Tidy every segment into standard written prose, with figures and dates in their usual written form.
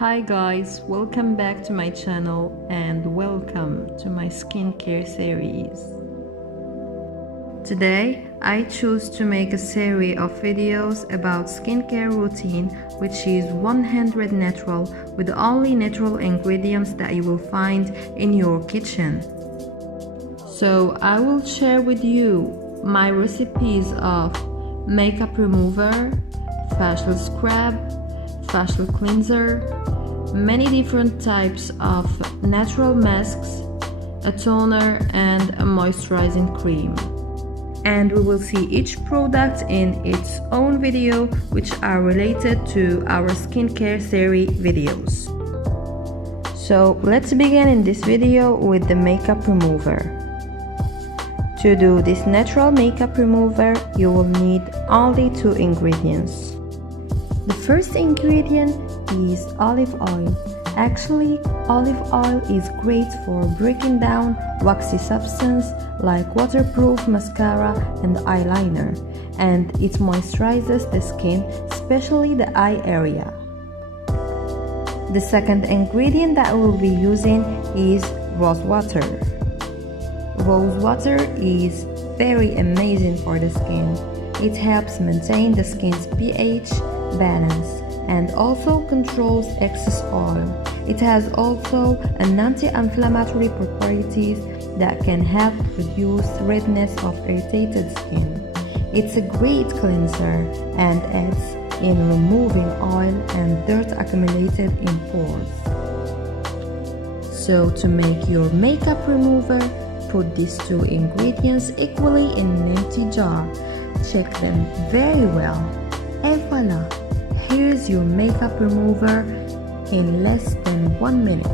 Hi guys, welcome back to my channel and welcome to my skincare series. Today I choose to make a series of videos about skincare routine which is 100 natural with only natural ingredients that you will find in your kitchen. So I will share with you my recipes of makeup remover, facial scrub, facial cleanser, many different types of natural masks, a toner and a moisturizing cream. And we will see each product in its own video which are related to our skincare series videos. So let's begin in this video with the makeup remover. To do this natural makeup remover, you will need only 2 ingredients. The first ingredient is olive oil. Actually, olive oil is great for breaking down waxy substance like waterproof mascara and eyeliner, and it moisturizes the skin, especially the eye area. The second ingredient that we'll be using is rose water. Rose water is very amazing for the skin. It helps maintain the skin's pH balance and also controls excess oil. It has also an anti-inflammatory properties that can help reduce redness of irritated skin. It's a great cleanser and aids in removing oil and dirt accumulated in pores. So to make your makeup remover, put these 2 ingredients equally in an empty jar. Check them very well. Et voila! Here's your makeup remover in less than 1 minute.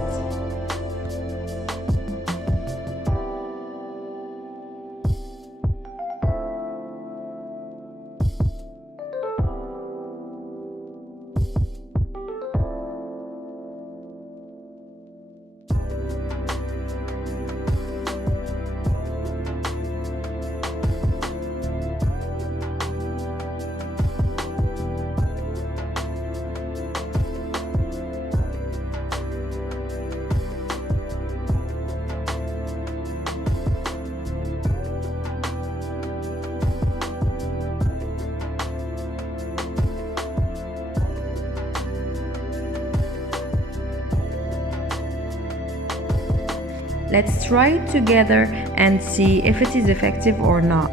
Let's try it together and see if it is effective or not.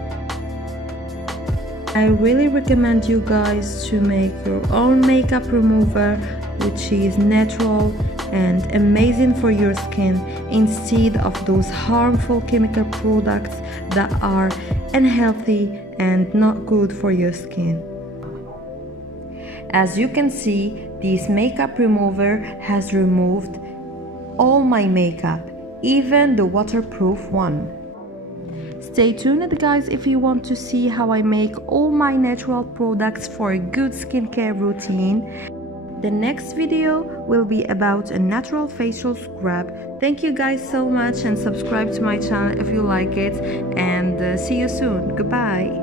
I really recommend you guys to make your own makeup remover which is natural and amazing for your skin instead of those harmful chemical products that are unhealthy and not good for your skin. As you can see, this makeup remover has removed all my makeup, even the waterproof one. Stay tuned guys if you want to see how I make all my natural products for a good skincare routine. The next video will be about a natural facial scrub. Thank you guys so much and subscribe to my channel if you like it, and see you soon. Goodbye.